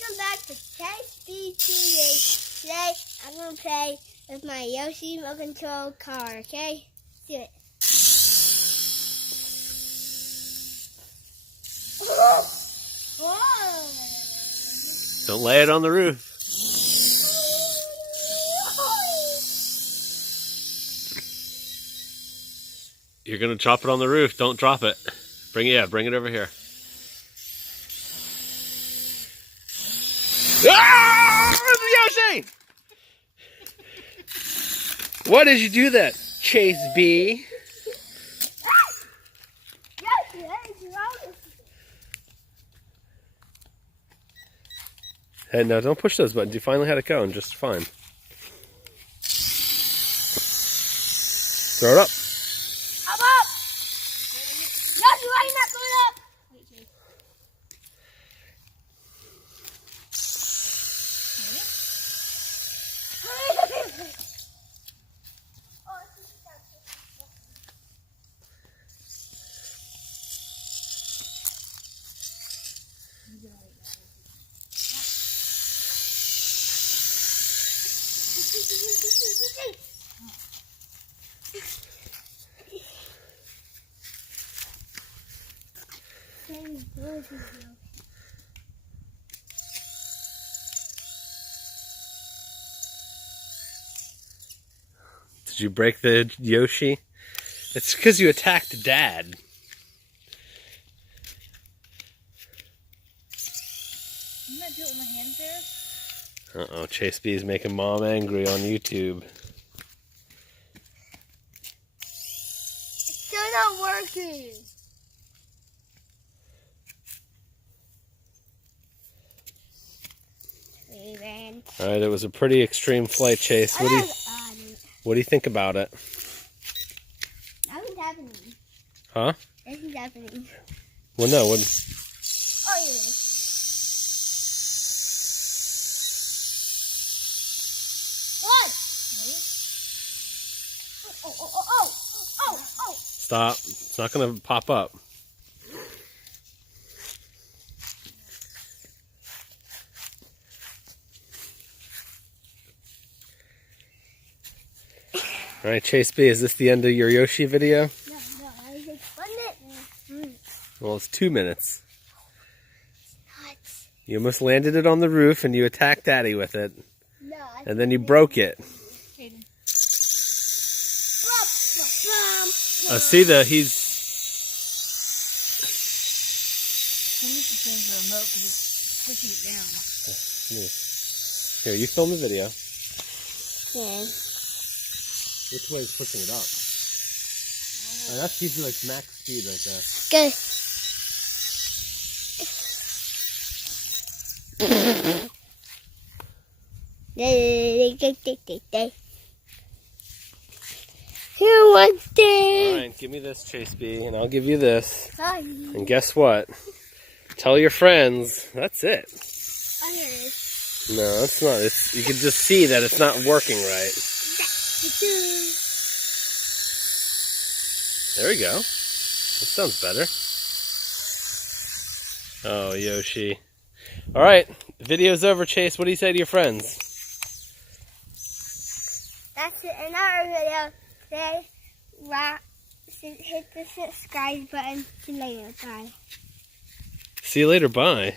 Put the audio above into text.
Welcome back to Chase TV. Today I'm going to play with my Yoshi remote control car, okay? Let's do it. Whoa. Don't lay it on the roof. You're going to drop it on the roof. Don't drop it. Bring it over here. Ah! Yoshi! Why did you do that, Chase B? Hey, no, don't push those buttons. You finally had it going just fine. Throw it up. Up, up! Yoshi, why are you not going up? Did you break the Yoshi? It's because you attacked Dad. I'm not doing my hands there. Uh-oh, Chase B is making Mom angry on YouTube. It's still not working. Alright, it was a pretty extreme flight, Chase. What do you think about it? Nothing's happening. Huh? Nothing's happening. Well, no. Oh, here it is. What? Oh. Stop. It's not going to pop up. Alright, Chase B, is this the end of your Yoshi video? No, I was like 1 minute. Well, it's 2 minutes. Nuts. You almost landed it on the roof and you attacked Daddy with it. No, And then you broke it. See he's... I need to change the remote because it's pushing it down. Here, you film the video. Yeah. Which way is pushing it up? Oh, that's usually like max speed right there. Go. Who wants this? Alright, give me this, Chase B, and I'll give you this. Sorry. And guess what? Tell your friends. That's it. Oh, here it is. No, it's not. You can just see that it's not working right. There we go. That sounds better. Oh, Yoshi. Alright, video's over, Chase. What do you say to your friends? That's it. Another video. Today, hit the subscribe button. See you later. Bye. See you later. Bye.